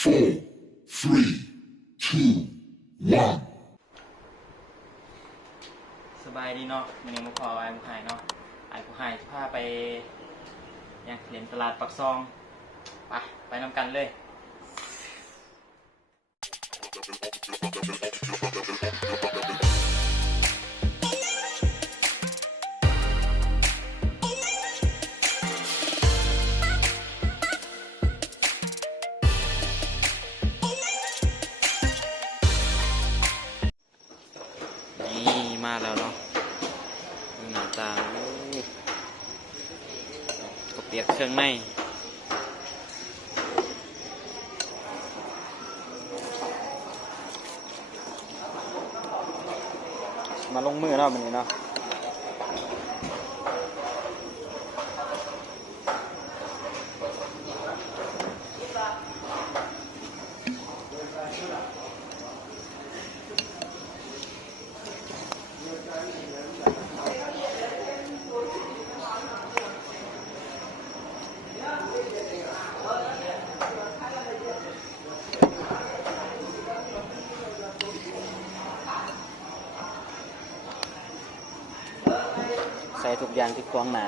four, three, two, one. สบายดีเนาะวันนี้มาขอไอ้ผู้หายเนาะไอ้ผู้หายพาไปยังเรียนตลาดปักซองไปนำกันเลยนี่มาแล้วเนาะหน้าตาก็เปียกเครื่องในมาลงมือเนาะมันนี้เนาะใส่ทุกอย่างที่ขวางหนา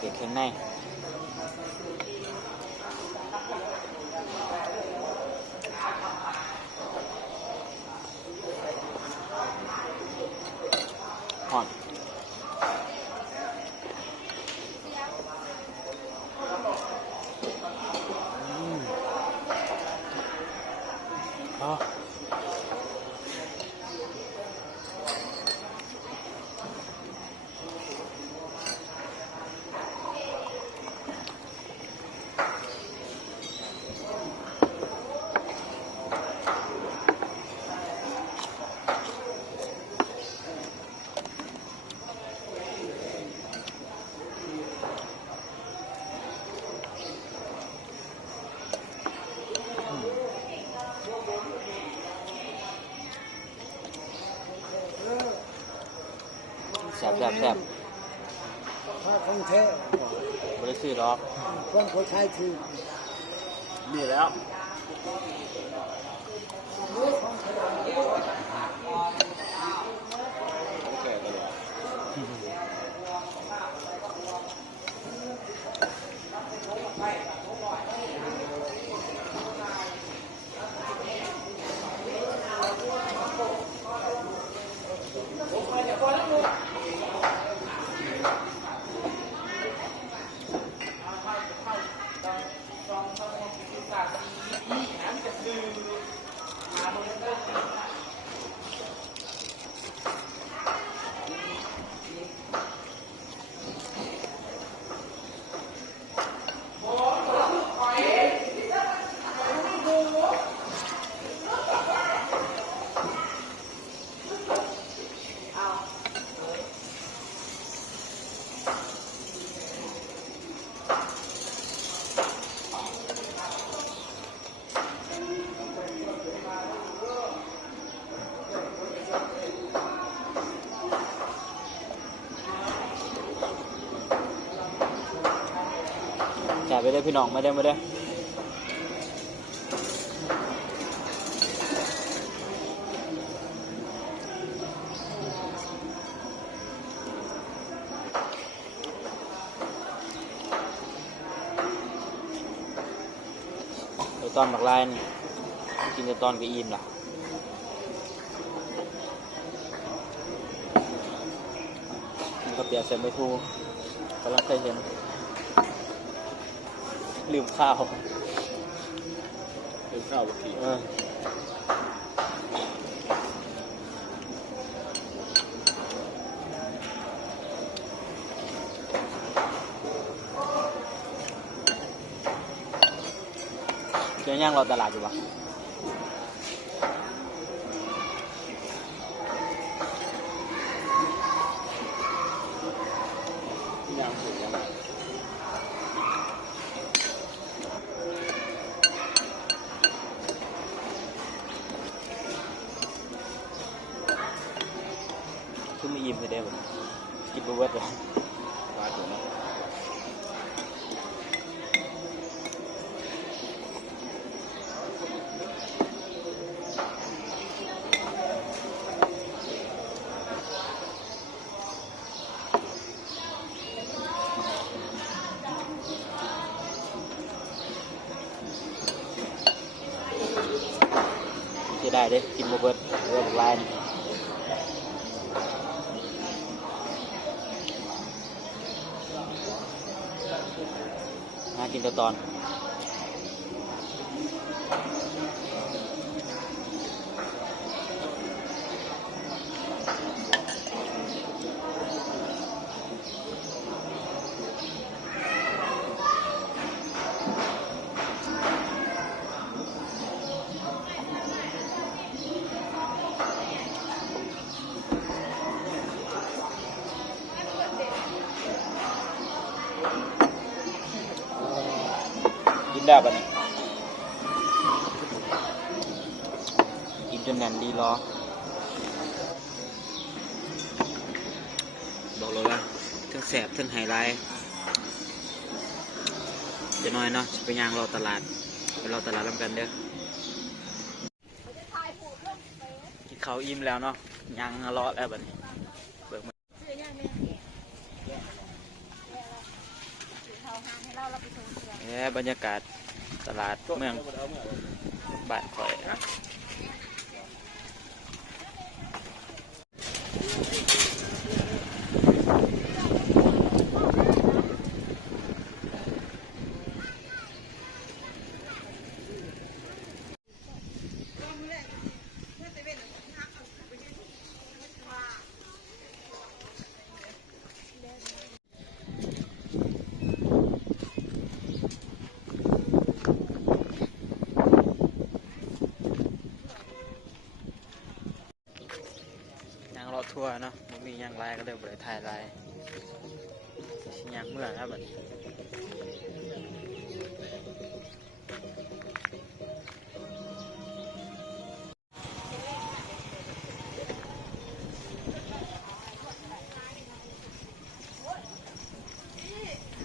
เปียกเครื่องในหอนแซ่บถ้าของแท้ บริสุทธิ์หรอก คนคนไทยคือ ดีแล้วจ่ายไปได้พี่น้องไม่ได้ ตอนบักลายนี่กินแต่ตอนก็อิ่มล่ะกินข้าวเปียกใส่ใบพลูกำลังเคยเห็นลืมข้าว เป็นข้าวบะขี่ เกี่ยวย่างรอตลาดอยู่ปะ ยำสุดยัง คือไม่อิ่มเลยเด้อผมกินไปเวิร์ดเลย ปลาตัวนั้น จะได้เด้อกินไปเวิร์ดหรือว่าบักลายนี่น่ากินแต่ตอนกินได้ปะเนี่ยกินจนแน่นดีรอบอกเลยว่าทั้งแสบทั้งไฮไลท์จะน้อยเนาะจะไปย่างรอตลาดไปรอตลาดร่วมกันเด้อกินข้าวอิ่มแล้วเนาะย่างรอแล้วบัดนี้เบิกมาบรรยากาศตลาดเมืองบ้านข่อยย่างรอทัวร์เนาะมันมีย่างลายก็เลยบริถ่ายลายย่างเมื่อครับบัดนี้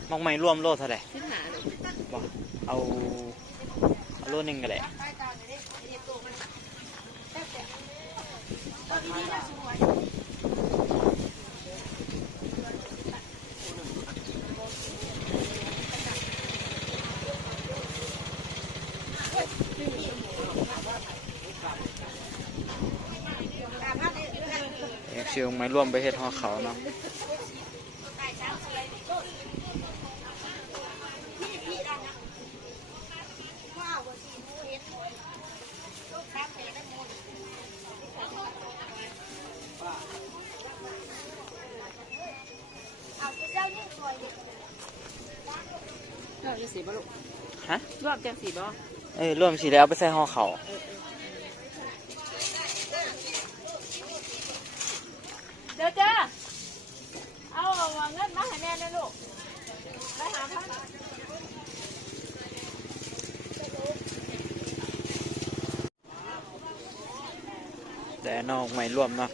มองไม่ร่วมโลเท่าไหร่บอกเอาโลนึงก็ได้เชียงไม่ร่วมไปเฮ็ดห่อเขาเนาะรวมจังสีบ่ลูก ฮะ รวมจังสีบ่ ร่วมสิแล้วเอาไปใส่ห่อเขาว เดี๋ยวจ้าเอาเงินมาให้แม่นะลูกไปหาพัน แต่นอกไม่ร่วมเนาะ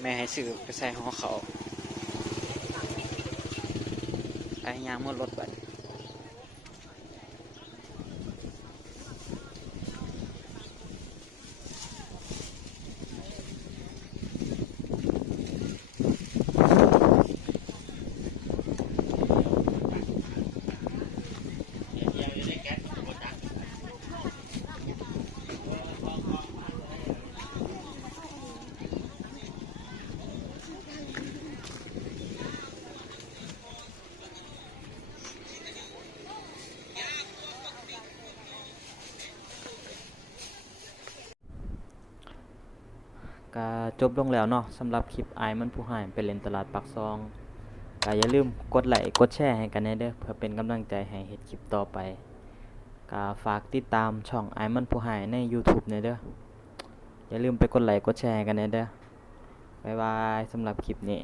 แม่ให้ซื้อไปใส่ห่อเขาวไอ้ยางมันรถบัด ก็จบลงแล้วเนาะสำหรับคลิปอายมันผู้หายไปเล่นตลาดปากซองก็อย่าลืมกดไลค์กดแชร์ให้กันแหน่เด้อเพื่อเป็นกำลังใจให้เฮ็ดคลิปต่อไปก็ฝากติดตามช่องอายมันผู้หายใน YouTube แหน่เด้ออย่าลืมไปกดไลค์กดแชร์ให้กันแหน่เด้อบ๊ายบายสำหรับคลิปนี้